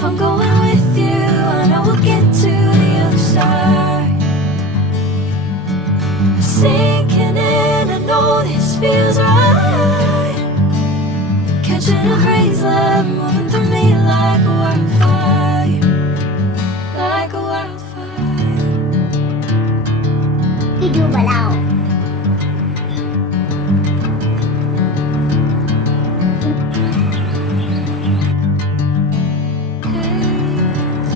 If I'm going with you, I know we'll get to the other side. Sinking in, I know this feels right. Catching a breeze, love moving through me like a wildfire, like a wildfire. Video ba lang?